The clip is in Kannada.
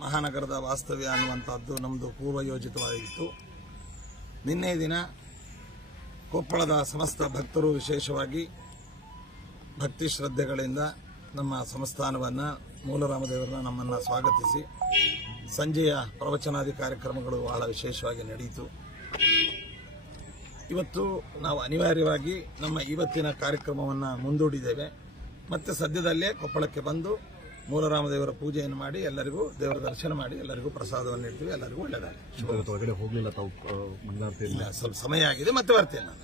ಮಹಾನಗರದ ವಾಸ್ತವ್ಯ ಅನ್ನುವಂಥದ್ದು ನಮ್ಮದು ಪೂರ್ವಯೋಜಿತವಾಗಿತ್ತು. ನಿನ್ನೆ ದಿನ ಕೊಪ್ಪಳದ ಸಮಸ್ತ ಭಕ್ತರು ವಿಶೇಷವಾಗಿ ಭಕ್ತಿ ಶ್ರದ್ಧೆಗಳಿಂದ ನಮ್ಮ ಸಂಸ್ಥಾನವನ್ನು ಮೂಲರಾಮದೇವರನ್ನ ನಮ್ಮನ್ನು ಸ್ವಾಗತಿಸಿ ಸಂಜೆಯ ಪ್ರವಚನಾದಿ ಕಾರ್ಯಕ್ರಮಗಳು ಬಹಳ ವಿಶೇಷವಾಗಿ ನಡೆಯಿತು. ಇವತ್ತು ನಾವು ಅನಿವಾರ್ಯವಾಗಿ ನಮ್ಮ ಇವತ್ತಿನ ಕಾರ್ಯಕ್ರಮವನ್ನು ಮುಂದೂಡಿದ್ದೇವೆ. ಮತ್ತೆ ಸದ್ಯದಲ್ಲೇ ಕೊಪ್ಪಳಕ್ಕೆ ಬಂದು ಮೂಲರಾಮದೇವರ ಪೂಜೆಯನ್ನು ಮಾಡಿ ಎಲ್ಲರಿಗೂ ದೇವರ ದರ್ಶನ ಮಾಡಿ ಎಲ್ಲರಿಗೂ ಪ್ರಸಾದವನ್ನು ನೀಡ್ತೀವಿ. ಎಲ್ಲರಿಗೂ ಒಳ್ಳೆಯದಾಗಲಿ. ಹೊರಗಡೆ ಹೋಗಲಿಲ್ಲ ತಾವು ಮಂಗಳಾರತಿ? ಸ್ವಲ್ಪ ಸಮಯ ಆಗಿದೆ, ಮತ್ತೆ ಬರ್ತೇನೆ ನಾನು.